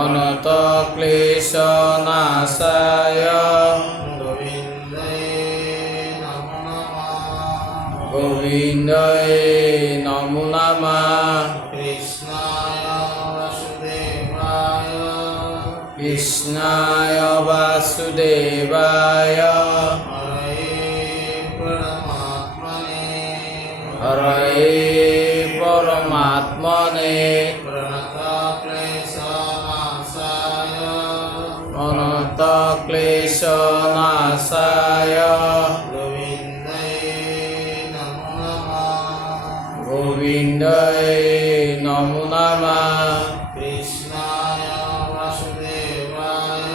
अनत क्लेशनाशाय গোবিন্দায় নমো নমঃ। কৃষ্ণায় বাসুদেবায় কৃষ্ণায় বাসুদেবায় হরে পরমাত্মনে হরে পরমাত্মনে প্রণত অনন্ত ক্লেশনাশায় ক্লেশনাশায় গোবিন্দায় নমো নমঃ। গোবিন্দায় নমো নমঃ। কৃষ্ণায় বাসুদেবায়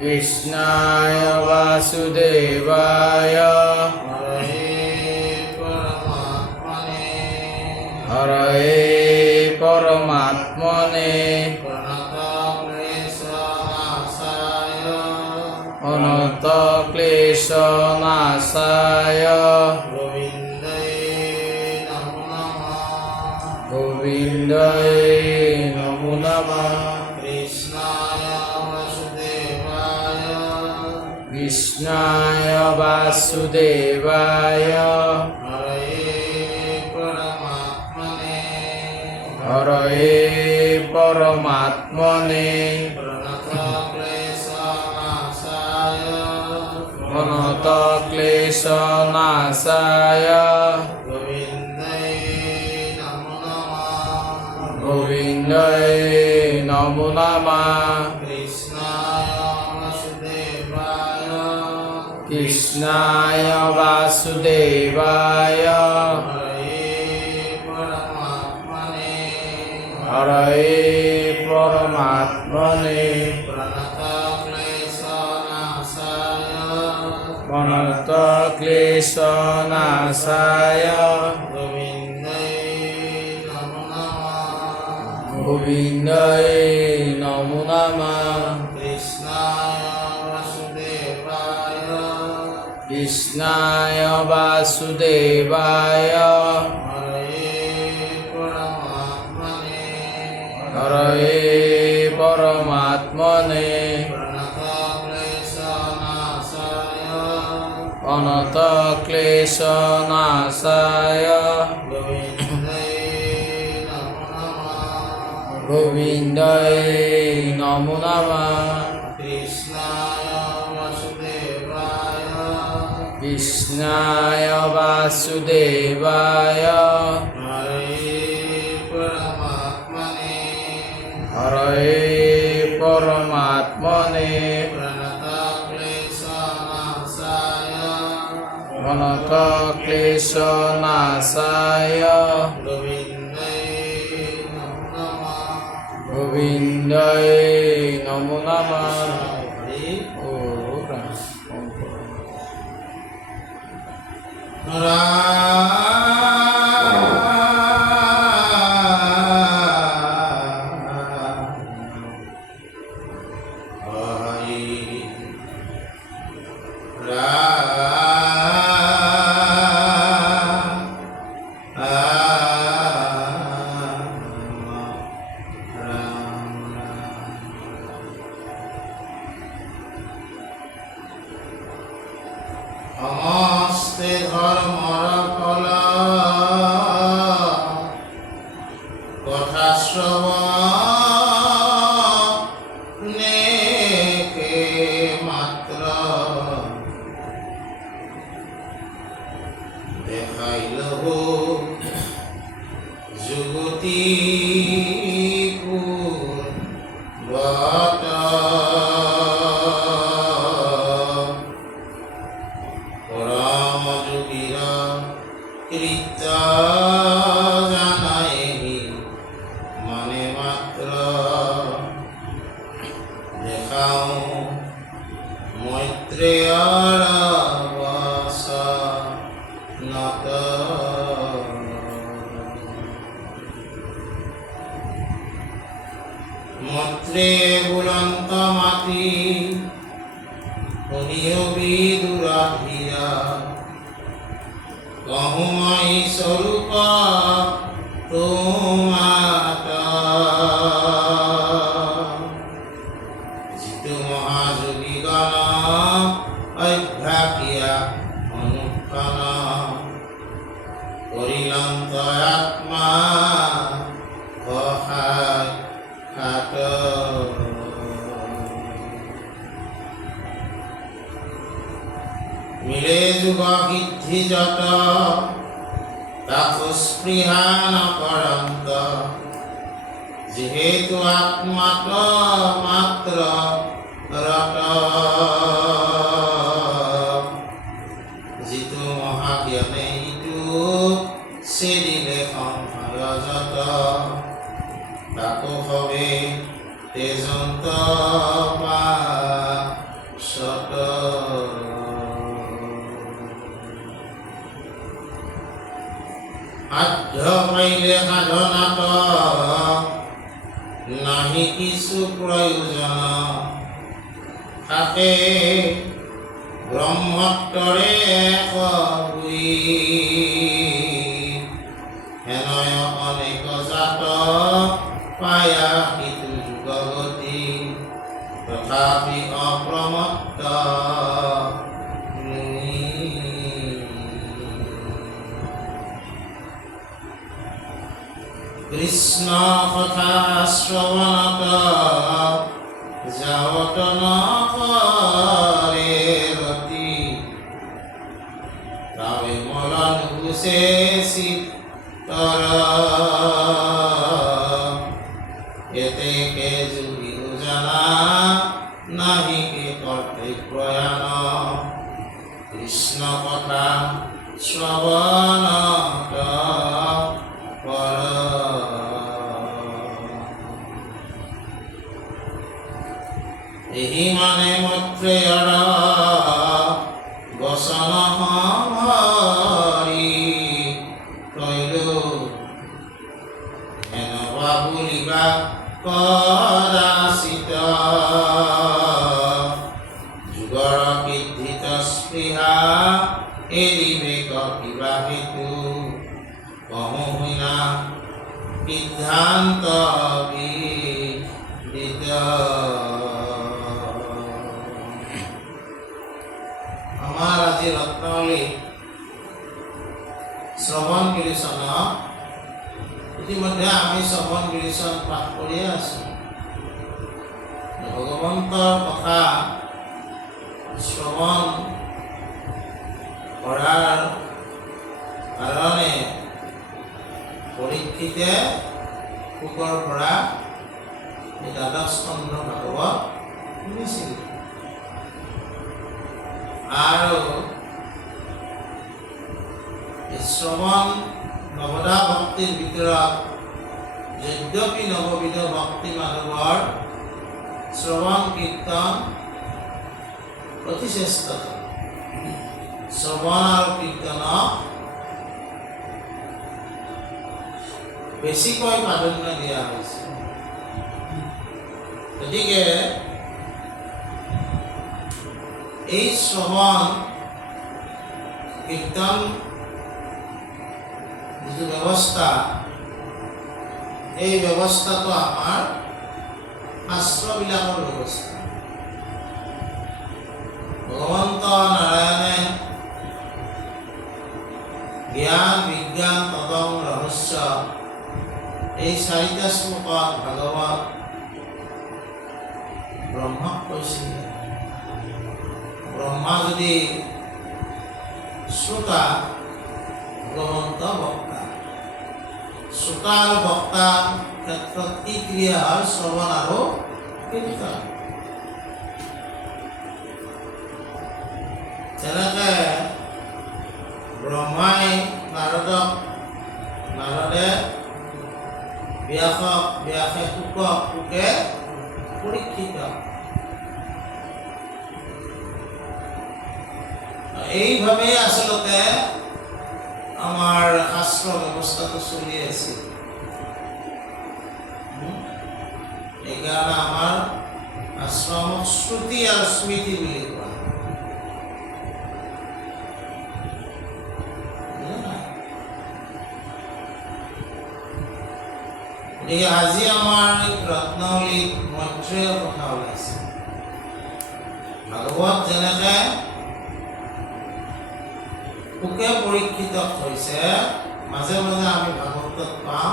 কৃষ্ণায় বাসুদেবায় হরে পরমাত্মনে অনন্ত প্রণত ক্লেশনাশায় ক্লেশনাশায় গোবিন্দায় নমো নমঃ। গোবিন্দায় নমো গোবিন্দায় নমো নমঃ। নমঃ। কৃষ্ণায় বাসুদেবায় কৃষ্ণায় বাসুদেবায় হরে পরমাত্মনে হরে পরমাত্মনে প্রণত অনন্ত ক্লেশনাশায় ক্লেশনাশায় গোবিন্দায় নমো গোবিন্দায় নমো নমঃ। নমঃ। কৃষ্ণায় বাসুদেবায় কৃষ্ণায় বাসুদেবায় হরে পরমাত্মনে অনন্ত ক্লেশনাশায় গোবিন্দায় নমো নমঃ। কৃষ্ণায় বাসুদেবায় হরে পরমাত্মনে অনন্ত ক্লেশনাশায় গোবিন্দায় নমো নমঃ। কৃষ্ণায় বাসুদেবায় হরে পরমাত্মনে অনন্ত ক্লেশনাশায় গোবিন্দায় নমো নমঃ। ও সমস্তে ধর্মর ফল কথা শ্রবণে মাত্র দেখাইল যুগতি মন্ত্রে বুলন্ত মাতি শুনিও বিদুরাধীরা কহুমাই স্বরূপ তোমাটা জিতু মহাযোগীগণ অভ্যাকিয়া অনুক্ষণ দয়াত্মা সহায় খাট মিলে যুগ সিদ্ধি যত তাকো স্পৃহা নকৰন্ত যিহেতু আত্মাত মাত্ৰ ৰত যিটো মহাজ্ঞানে ইটো চেদিলে সংসাৰ যত তাকো হবে তেজন্ত পাশত আধ্য পাইলে সাধনাত নাহি কিছু প্ৰয়োজন থাকে ব্ৰহ্মত্বৰে কবি হেনয় অনেক জাত পায়া সিটো যুগগতি তথাপি অপ্ৰমত্ত কৃষ্ণ কথা শ্ৰৱণত যাৱত নকৰে ৰতি তাৱে মল নুগুচে চিত্তৰ এতেকে যোগীও জানা নাহিকে কৰ্তব্যয়ান কৃষ্ণ কথা শ্ৰৱণত পৰ এহি মানে মত্ৰেয়ৰ বচন হৰি তৈলো হেনবা বুলিবা কদাচিত যুগৰ বিদ্ধিত স্পৃহা এৰিবে কিবা হেতু কহো শুনা সিদ্ধান্ত বিদিত আমাৰ আজি ৰত্নাৱলী শ্ৰৱণ কীৰ্তন ইতিমধ্যে আমি শ্ৰৱণ কীৰ্তন পাঠ কৰিয়ে আছো ভগৱন্তৰ কথা শ্ৰৱণ কৰাৰ কাৰণে পৰীক্ষিতে শুকৰ পৰা দ্বাদশ স্কন্ধ ভাগৱত শুনিছিল আৰু শ্ৰৱণ নৱদা ভক্তিৰ ভিতৰত যদ্যপি নৱবিধ ভক্তি মাধৱৰ শ্ৰৱণ কীৰ্তন অতি শ্ৰেষ্ঠ শ্ৰৱণ আৰু কীৰ্তনক বেছিকৈ প্ৰাধান্য দিয়া হৈছে গতিকে এই শ্ৰৱণ কীৰ্তন যিটো ব্যৱস্থা এই ব্যৱস্থাটো আমাৰ শাস্ত্ৰবিলাকৰ ব্যৱস্থা ভগৱন্ত নাৰায়ণে জ্ঞান বিজ্ঞান তদং ৰহস্য এই চাৰিটা শ্লোকত ভাগৱত ব্ৰহ্মাক কৈছিল ব্ৰহ্মা যদি শ্ৰোতা ভগৱন্ত বক্তা শ্ৰোতা আৰু বক্তা ক্ষেত্ৰত কি ক্ৰিয়া হয় শ্ৰৱণ আৰু কীৰ্তন যেনেকে ব্ৰহ্মাই নাৰদক নাৰদে ব্যাসক ব্যাসে শুকক শুকে পৰীক্ষিত এইভাবে আচলতে আমাৰ শাস্ত্ৰ ব্যবস্থাটো চলি আছে এইকাৰণে আমাৰ আশ্ৰমক শ্ৰুতি আৰু স্মৃতি বুলি কোৱা গতিকে আজি আমাৰ ৰত্নাৱলীত মৈত্ৰেয়ৰ কথা ওলাইছে ভাগৱত যেনেকে সুখে পৰীক্ষিত হৈছে মাজে মাজে আমি ভাগৱতত পাওঁ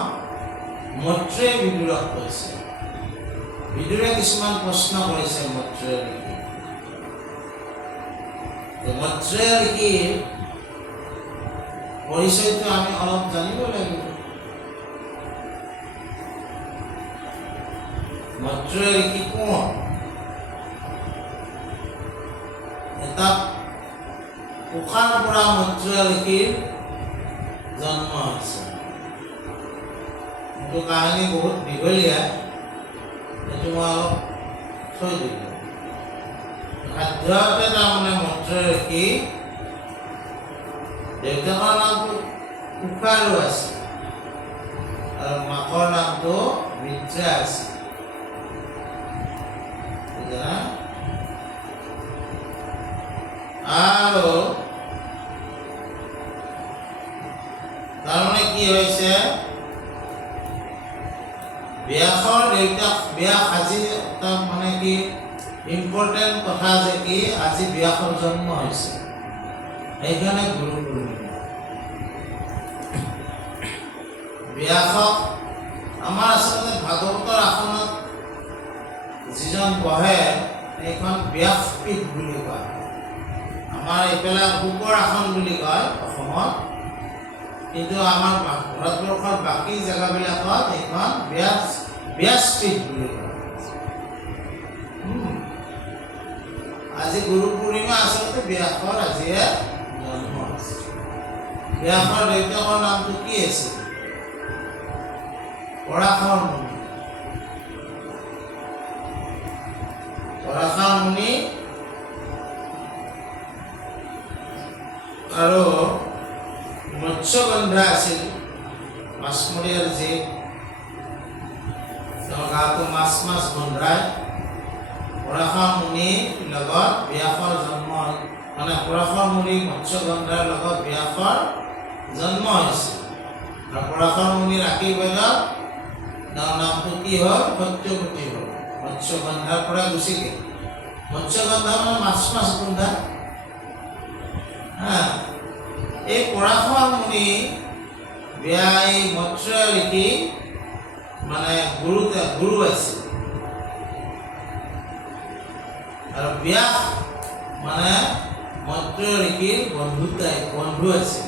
মৈত্ৰেয় বিদুৰক কৈছে। বিদুৰে কিছুমান প্ৰশ্ন কৰিছে মৈত্ৰেয় ঋষি। মৈত্ৰেয় ঋষিৰ পৰিচয়টো আমি অলপ জানিব লাগিব। মৈত্ৰেয় ঋষি কোন? এটা কুশাৰ পৰা মৈত্ৰেয় ঋষিৰ জন্ম হৈছে। এইটো কাহিনী বহুত দীঘলীয়া, এইটো মই অলপ থৈ দিলোঁ। খাদ্যতে তাৰমানে মৈত্ৰেয় ঋষি দেউতাকৰ নামটো কুশাৰো আছে আৰু মাকৰ নামটো মিত্ৰা আছে। আৰু তাৰমানে কি হৈছে, ব্যাসৰ দেউতাক ব্যাস আজি তাৰ মানে কি ইম্পৰ্টেণ্ট কথা যে কি আজি ব্যাসৰ জন্ম হৈছে, সেইকাৰণে গুৰু পূৰ্ণিমা। ব্যাসক আমাৰ আচলতে ভাগৱতৰ আসনত যিজন বহে এইখন ব্যাসপীঠ বুলি কয়। আমাৰ এইফালে শুকৰ আসন বুলি কয় অসমত, কিন্তু আমাৰ ভাৰতবৰ্ষৰ বাকী জেগাবিলাকত এইখন ব্যাসপীঠ বুলি কয়। আজি গুৰু পূৰ্ণিমা আচলতে ব্যাসৰ আজিয়ে জন্ম হৈছে। ব্যাসৰ দেউতাকৰ নামটো কি আছিল? পৰাশৰ মুনি। পৰাশৰ মুনি আৰু মৎস্যগন্ধা আছিল মাছমৰীয়াৰ যি, তেওঁৰ গাটো মাছ গোন্ধায়। পৰাশৰ মুনিৰ লগত ব্যাসৰ জন্ম, মানে পৰাশৰ মুনি মৎস্যগন্ধাৰ লগত ব্যাসৰ জন্ম হৈছিল। আৰু পৰাশৰ মুনিৰ আশীৰ্বাদত তেওঁৰ নামটো কি হ'ল? সত্যৱতী হ'ল। মৎস্যগন্ধাৰ পৰা গুচি গ'ল। মৎস্যগন্ধা মানে মাছ গোন্ধা। এই পৰাশৰ মুনি এই মৈত্ৰেয় ঋষি মানে গুৰু আছিল। আৰু ব্যাস মানে মৈত্ৰেয় ঋষিৰ বন্ধু আছিল।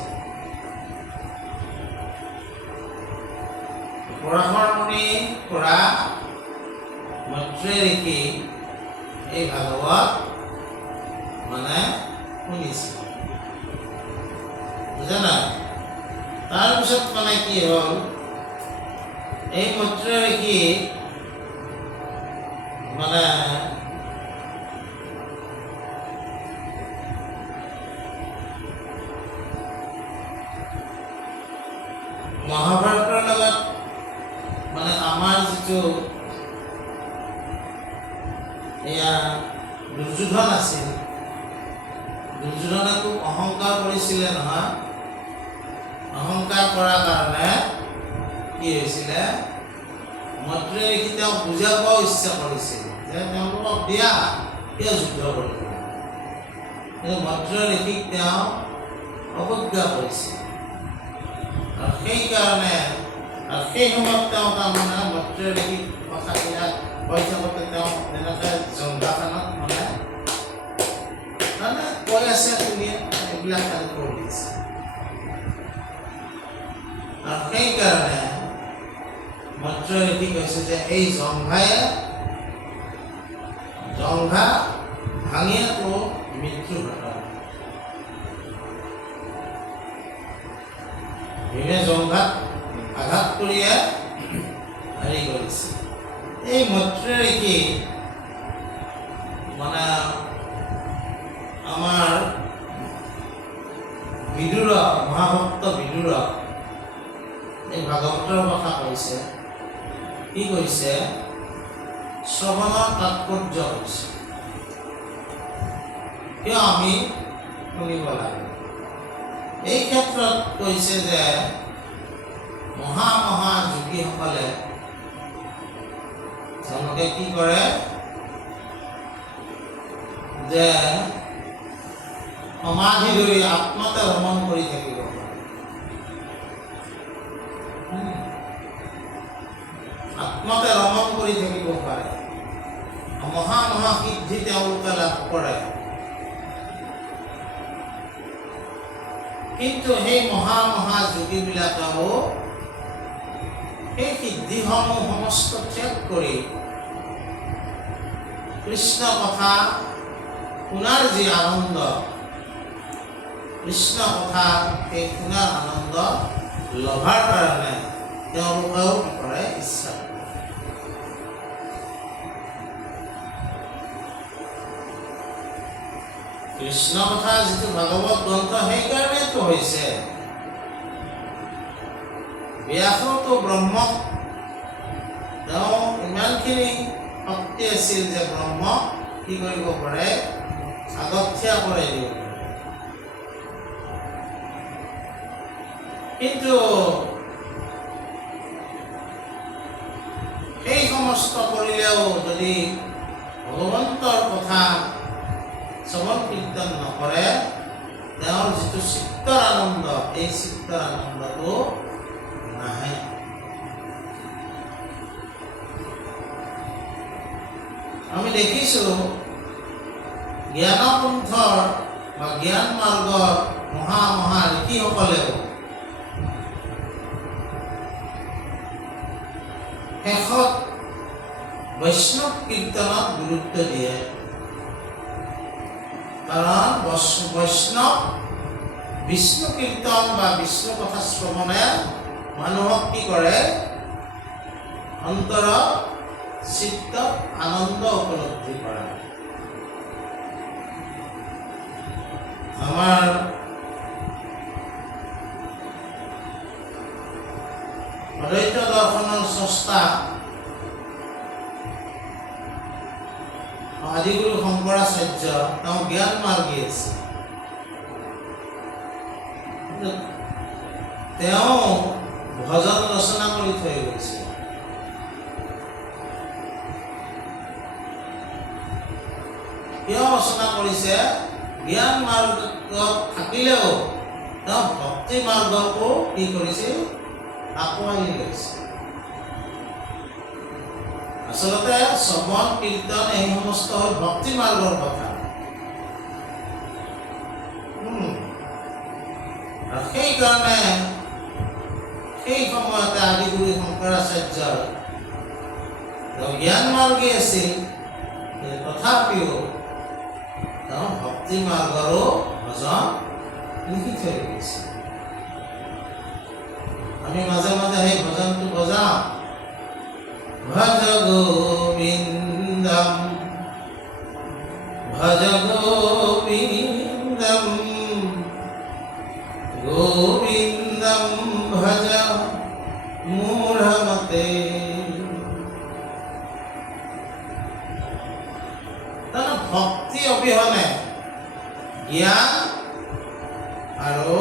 পৰাশৰ মুনিৰ পৰা মৈত্ৰেয় ঋষি এই ভাগৱত মানে শুনিছিল, বুজা নাই? তাৰপিছত মানে কি হ'ল, এই মৈত্ৰেয় ঋষি মানে মহাভাৰতৰ লগত মানে আমাৰ যিটো এয়া দুৰ্যোধন আছিল, দুৰ্যোধনে খুব অহংকাৰ কৰিছিলে নহয়। অহংকাৰ কৰাৰ কাৰণে কি হৈছিলে, মৈত্ৰেয় ঋষি তেওঁক বুজাব ইচ্ছা কৰিছিল যে তেওঁলোকক দিয়া, কিয় যুদ্ধ কৰিব। কিন্তু মৈত্ৰেয় ঋষিক তেওঁ অৱজ্ঞা কৰিছিল। আৰু সেইকাৰণে আৰু সেই সময়ত তেওঁ তাৰমানে মৈত্ৰেয় ঋষিক কথাবিলাক কৈ থাকোঁতে তেওঁ তেনেকৈ জংঘাখনত মানে কৈ আছে, শুনিয়ে এইবিলাক খালি কৰি দিছে। আৰু সেইকাৰণে মৈত্ৰেয় ঋষি কৈছে যে এই জংঘা ভাঙিয়াতো মৃত্যু ঘটাব। ভীমে জংঘাত আঘাত কৰিয়ে হেৰি কৰিছে। এই মৈত্ৰেয় ঋষি মানে আমাৰ বিদুৰক, মহাভক্ত বিদুৰক এই ভাগৱতৰ কথা কৈছে। কি কৈছে? শ্ৰৱণৰ তাৎপৰ্য কৈছে, কিয় আমি শুনিব লাগে। এই ক্ষেত্ৰত কৈছে যে মহা যোগীসকলে তেওঁলোকে কি কৰে যে সমাধি ধৰি আত্মাতে ভ্ৰমণ কৰি থাকিব পাৰে। আত্মাতে ৰমণ কৰি থাকিব পাৰে, মহা মহা সিদ্ধি তেওঁলোকে লাভ কৰে। কিন্তু সেই মহা মহা যোগীবিলাকেও সেই সিদ্ধিসমূহ সমস্ত ত্যাগ কৰি কৃষ্ণ কথা শুনাৰ যি আনন্দ, কৃষ্ণ কথা সেই শুনাৰ আনন্দ লভাৰ কাৰণে তেওঁলোকেও কি কৰে, ইচ্ছা কৰে। কৃষ্ণ কথা যিটো ভাগৱত গ্ৰন্থ সেইকাৰণেতো হৈছে। ব্যাসতো ব্ৰহ্মক তেওঁ ইমানখিনি শক্তি আছিল যে ব্ৰহ্মক কি কৰিব পাৰে, আগতীয়া কৰাই দিব পাৰে। কিন্তু সেই সমস্ত কৰিলেও যদি ভগৱন্তৰ কথা শ্ৰৱণ কীৰ্তন নকৰে, তেওঁৰ যিটো চিত্তৰ আনন্দ, এই চিত্তৰ আনন্দটো নাহে। আমি দেখিছোঁ জ্ঞানপন্থৰ বা জ্ঞান মাৰ্গৰ মহা মহা ঋষিসকলেও শেষত বৈষ্ণৱ কীৰ্তনত গুৰুত্ব দিয়ে। কাৰণ বৈষ্ণৱ বিষ্ণু কীৰ্তন বা বিষ্ণু কথা শ্ৰৱণে মানুহক কি কৰে, অন্তৰত চিত্তত আনন্দ উপলব্ধি কৰে। আমাৰ অদ্বৈত দৰ্শনৰ স্ৰষ্টা আদিগুৰু শংকৰাচাৰ্য তেওঁ জ্ঞান মাৰ্গী আছে। তেওঁ ভজন ৰচনা কৰি থৈ গৈছে। কিয় ৰচনা কৰিছে? জ্ঞান মাৰ্গত থাকিলেও তেওঁ ভক্তি মাৰ্গকো কি কৰিছিল, আকোৱালি লৈছে। আচলতে শ্ৰৱণ কীৰ্তন এই সমস্ত হ'ল ভক্তি মাৰ্গৰ কথা। আৰু সেইকাৰণে সেই সময়তে আদিগুৰু শংকৰাচাৰ্যৰ জ্ঞান মাৰ্গী আছিল, তথাপিও তেওঁ ভক্তি মাৰ্গৰো ভজন লিখি থৈ গৈছে। আমি মাজে মাজে সেই ভজনটো বজাওঁ। ভজ গোবিন্দম ভজ গোবিন্দম গোবিন্দম ভজ মূঢ়মতে। ভক্তি অবিহনে জ্ঞান আৰু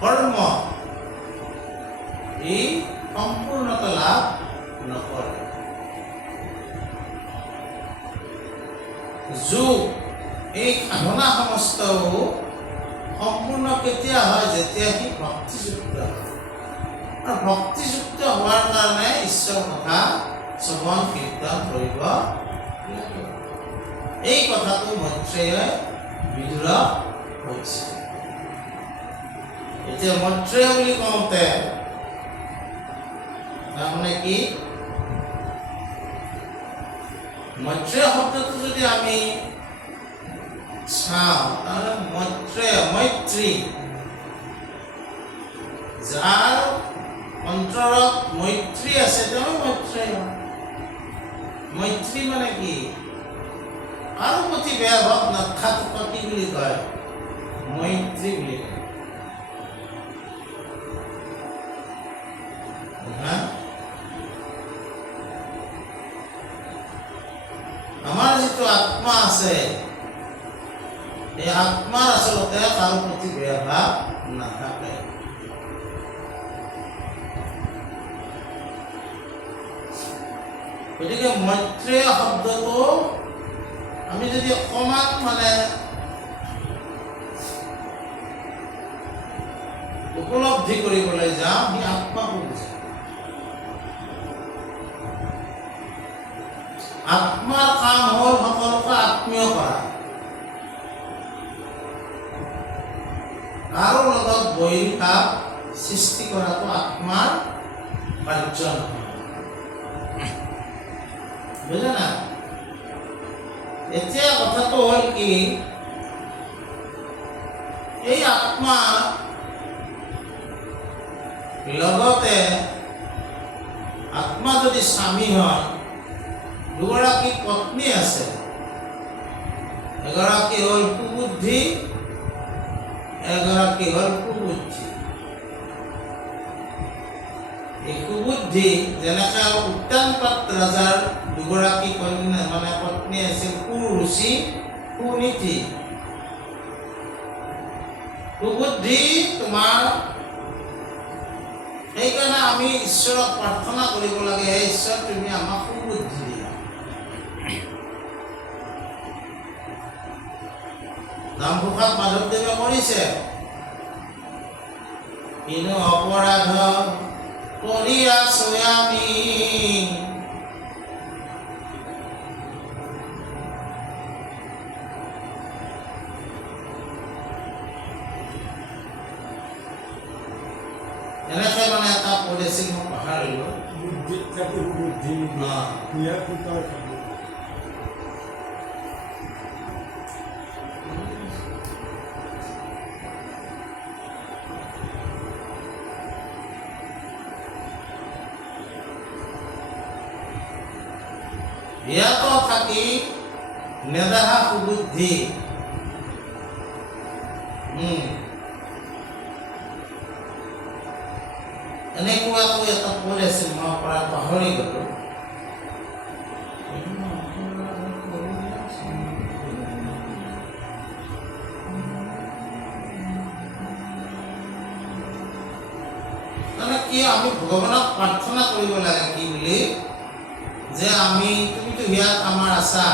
কৰ্ম ই সম্পূৰ্ণতা লাভ নকৰে। যোগ এই সাধনা সমস্তও সম্পূৰ্ণ কেতিয়া হয়? যেতিয়া সি ভক্তিযুক্ত হয়। আৰু ভক্তিযুক্ত হোৱাৰ কাৰণে ঈশ্বৰ কথা শ্ৰৱণ কীৰ্তন কৰিব লাগে। এই কথাটো মৈত্ৰেয়ে বিদুৰ হৈছে। এতিয়া মৈত্ৰেয় বুলি কওঁতে তাৰমানে কি? মৈত্ৰেয় শব্দটো যদি আমি চাওঁ, তাহলে মৈত্ৰেয় মৈত্ৰী, যাৰ অন্তৰত মৈত্ৰী আছে তেওঁ মৈত্ৰেয়। মৈত্ৰী মানে কি? কাৰো প্ৰতি বেয়া ভাৱ নাথাকা কি বুলি কয়? মৈত্ৰী বুলি কয়। আমাৰ যিটো আত্মা আছে, এই আত্মাৰ আচলতে কাৰো প্ৰতি বেয়া ভাৱ নাথাকে। গতিকে মৈত্ৰেয় শব্দটো আমি যদি অকণমান মানে উপলব্ধি কৰিবলৈ যাওঁ, সি আত্মাকো বুজায়। আত্মাৰ কাম হ'ল সকলোকে আত্মীয় কৰা, কাৰো লগত বৈৰী ভাৱ সৃষ্টি কৰাটো আত্মাৰ কাৰ্য নহয়। বুজা না? এতিয়া কথাটো হ'ল কি, এই আত্মা লগতে আত্মা যদি স্বামী হয়, দুগৰাকী পত্নী আছে, এগৰাকী হ'ল কুবুদ্ধি, এগৰাকী হ'ল কুবুদ্ধি। এই কুবুদ্ধি যেনেকৈ উত্তানপাত ৰজাৰ দুগৰাকী কন্যা মানে পত্নী আছিল, কুৰুচি, কুনীতি। কুবুদ্ধি তোমাৰ, সেইকাৰণে আমি ঈশ্বৰক প্ৰাৰ্থনা কৰিব লাগে, হে ঈশ্বৰ তুমি আমাক সুবুদ্ধি দিয়া। নামঘোষাত মাধৱদেৱে কৰিছে, কিনো অপৰাধ কৰি আছো আমি, এনেকৈ মানে এটা কৰিছিল, মই পাহৰিলো। ইয়াতো থাকি নেদেখা সুবুদ্ধি, এনেকুৱাকৈ এটা পদ আছিল, মই পৰা পাহৰি গলো। মানে কি, আমি ভগৱানক প্ৰাৰ্থনা কৰিব লাগে কি বুলি, যে আমি, তুমিতো ইয়াত আমাৰ আছা,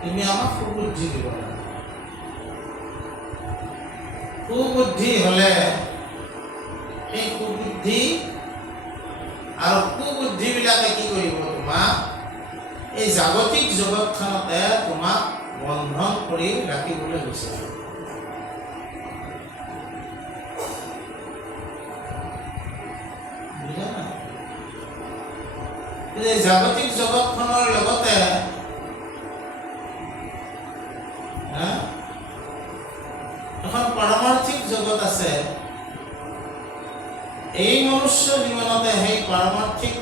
তুমি আমাক সুবুদ্ধি দিব লাগে। সুবুদ্ধি হ'লে এই কুবুদ্ধি আৰু কুবুদ্ধিবিলাকে কি কৰিব, তোমাক এই জাগতিক জগতখনতে তোমাক বন্ধন কৰি ৰাখিবলৈ বিচাৰে। এই জাগতিক জগতখনৰ লগতে এখন পাৰমাৰ্থিক জগত আছে। এই মনুষ্য জীৱনতে সেই পাৰমাৰ্থিক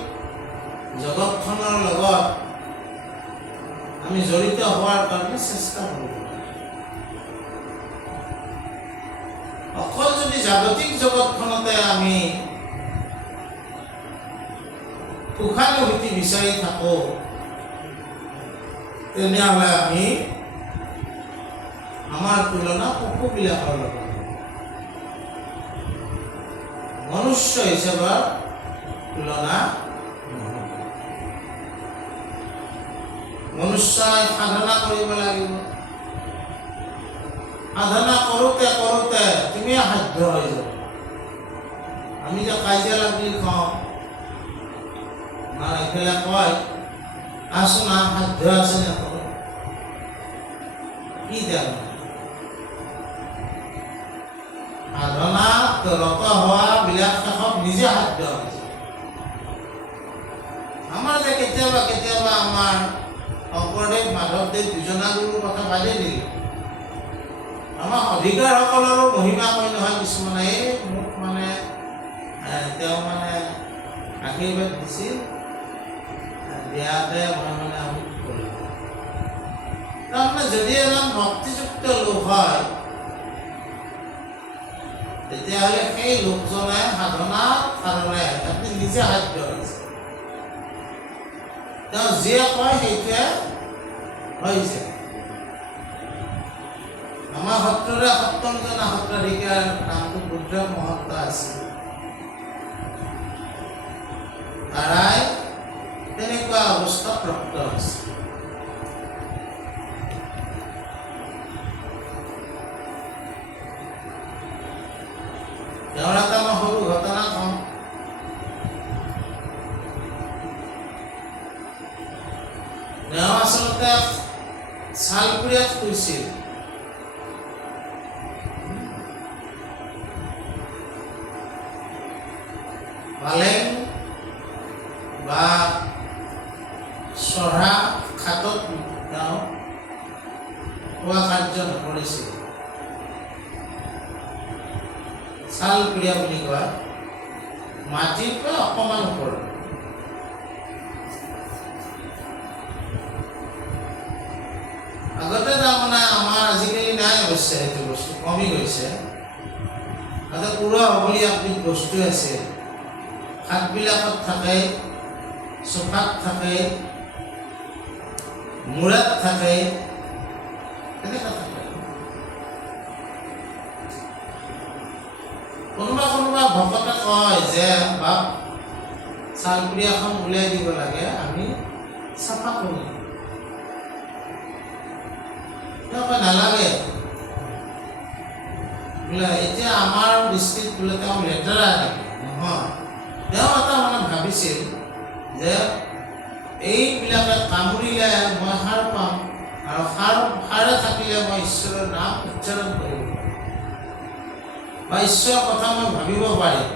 জগতখনৰ লগত আমি জড়িত হোৱাৰ কাৰণে চেষ্টা কৰিব লাগে। অকল যদি জাগতিক জগতখনতে আমি সুখানুভূতি বিচাৰি থাকো, তেনেহ'লে আমি আমাৰ তুলনা পশুবিলাকৰ লগত, মনুষ্য হিচাপৰ তুলনা নহয়। মনুষ্যই সাধনা কৰিব লাগিব। সাধনা কৰোঁতে কৰোঁতে তুমি সাধ্য হৈ যাব। আমি যে কাজিয়া লাগি কওঁ, মানে এইফালে কয় আছো না, সাধ্য আছে নে, কি জানো সাধনাত ৰত হোৱা বিলাক শেষত নিজে সাধ্য হৈছে। আমাৰ যে কেতিয়াবা কেতিয়াবা আমাৰ শংকৰদেৱ মাধৱদেৱ দুজনাগুৰুৰ কথা বাদেই দিলোঁ, আমাৰ অধিকাৰসকলৰো মহিমা কয় নহয় কিছুমানে, এই মোক মানে তেওঁ মানে আশীৰ্বাদ দিছিল, দিয়াতে মই মানে আমি কৰিলোঁ। তাৰমানে যদি এজন ভক্তিযুক্ত লোক হয়, তেতিয়াহ'লে সেই লোকজনে সাধনাৰ কাৰণে আপুনি নিজে সাধ্য হৈছে। তেওঁ যিয়ে কয় সেইটোৱে হৈছে। আমাৰ সত্ৰৰে সপ্তমজনা সত্ৰাধিকাৰ নামটো বুদ্ধ মহন্ত আছিল। তাৰাই তেনেকুৱা অৱস্থা প্ৰাপ্ত হৈছে। তেওঁৰ এটা মই সৰু ঘটনা কওঁ। তেওঁ ছালপুৰীয়াত শুইছিল। পালেং বা চঢ়া খাটত তেওঁ খোৱা কাৰ্য নকৰিছিল। ছালপুৰীয়া বুলি কয় মাটিৰ পৰা অকণমান ওপৰত। আগতে তাৰমানে আমাৰ আজিকালি নাই অৱশ্যে সেইটো বস্তু কমি গৈছে। আগতে পুৰা হ'বলি আপুনি বস্তু আছে, হাতবিলাকত থাকে, চোফাত থাকে, মূৰত থাকে, তেনেকুৱা থাকে। কোনোবা কোনোবা ভকতে কয় যে বাপ ছালপুৰীয়াখন উলিয়াই দিব লাগে, আমি চাফা কৰিম। নালাগে বোলে এতিয়া আমাৰ দৃষ্টিত বোলে তেওঁ লেতেৰা নেকি? নহয়, তেওঁ এটা মানে ভাবিছিল যে এইবিলাকে কামুৰিলে মই সাৰ পাম, আৰু সাৰে থাকিলে মই ঈশ্বৰৰ নাম উচ্চাৰণ কৰিব পাৰিম বা ঈশ্বৰৰ কথা মই ভাবিব পাৰিম।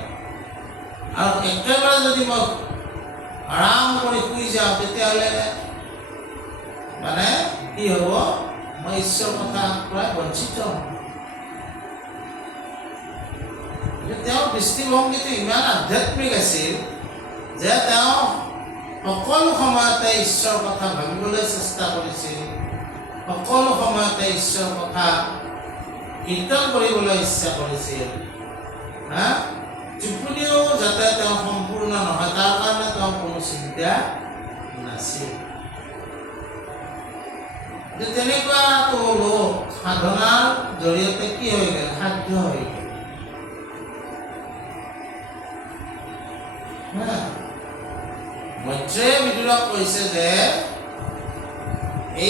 আৰু একেবাৰে যদি মই আৰাম কৰি শুই যাওঁ তেতিয়াহ'লে মানে কি হ'ব, মই ঈশ্বৰৰ কথা প্ৰায় বঞ্চিত হ'ম। তেওঁৰ দৃষ্টিভংগীটো ইমান আধ্যাত্মিক আছিল যে তেওঁ সকলো সময়তে ঈশ্বৰৰ কথা ভাবিবলৈ চেষ্টা কৰিছিল, সকলো সময়তে ঈশ্বৰৰ কথা কীৰ্তন কৰিবলৈ ইচ্ছা কৰিছিল। টোপনিও যাতে তেওঁ সম্পূৰ্ণ নহয় তাৰ কাৰণে তেওঁ কোনো চিন্তা নাছিল। তেনেকুৱা লোক সাধনাৰ জৰিয়তে কি হৈ গ'ল, সাধ্য হৈ গ'ল। মৈত্ৰেয় বিদুৰক কৈছে যে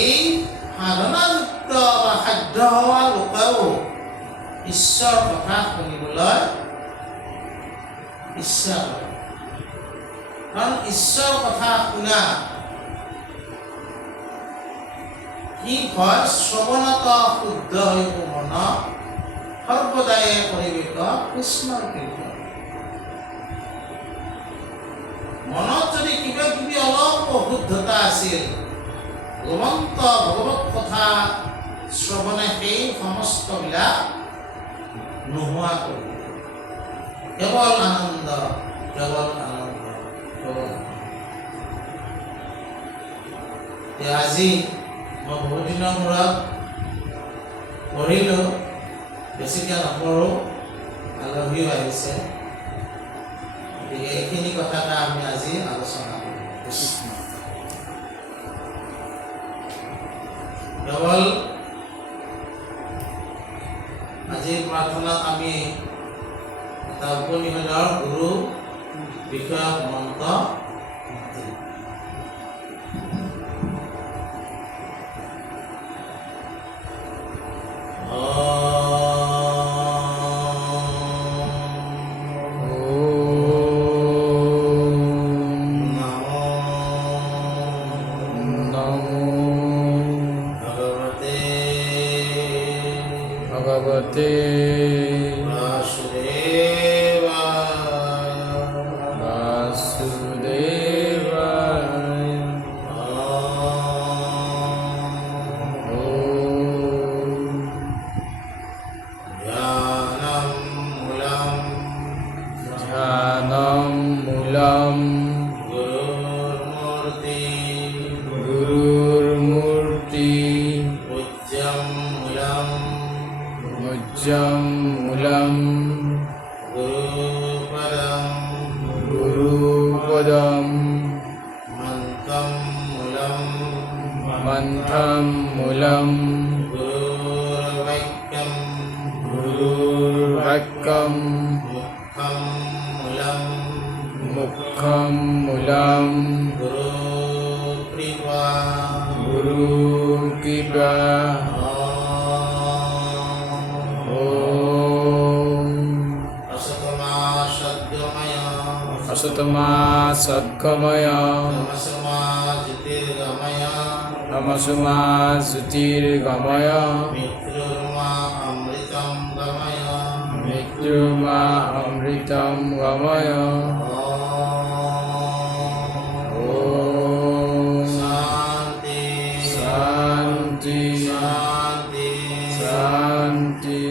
এই সাধনাযুক্ত বা সাধ্য হোৱা লোকেও ঈশ্বৰৰ কথা শুনিবলৈ ইচ্ছা কৰে। কাৰণ ঈশ্বৰৰ কথা শুনা কি হয়, শ্ৰৱণত শুদ্ধ হৈ মন সৰ্বদায়ে পৰিৱেশ কৃষ্ণৰ কীৰ্তন। মনত যদি কিবা কিবি অলপ অশুদ্ধতা আছিল, ভগৱন্ত ভগৱত কথা শ্ৰৱণে সেই সমস্তবিলাক নোহোৱা কৰি কেৱল আনন্দ, কেৱল আনন্দ, কেৱল। আজি মই বহুত দিনৰ মূৰত পঢ়িলোঁ, বেছিকৈ নপঢ়োঁ, আলহীও আহিছে, গতিকে এইখিনি কথাকে আমি আজি আলোচনা কৰিম। কেৱল আজিৰ প্ৰাৰ্থনাত আমি এটা উপনিষদৰ গুৰু বিষয়ক মন্ত্ৰ মাতিম। भगवते वासुदेवाय ध्यानं मूलं गुरुर्मूर्ति पूज्यं मूलं गुरुपदं मन्त्रं मूलं गुरुर्वाक्यं मुखं मूलं गुरुकृपा তমসতমা সদ্গময় তমসমা জ্যোতির্গময় তমসমা জ্যোতির্গময় মৃত্যুর্মা অমৃতম গময় মৃত্যুমা অমৃতম গময় ওম শান্তি শান্তি শান্তি শান্তি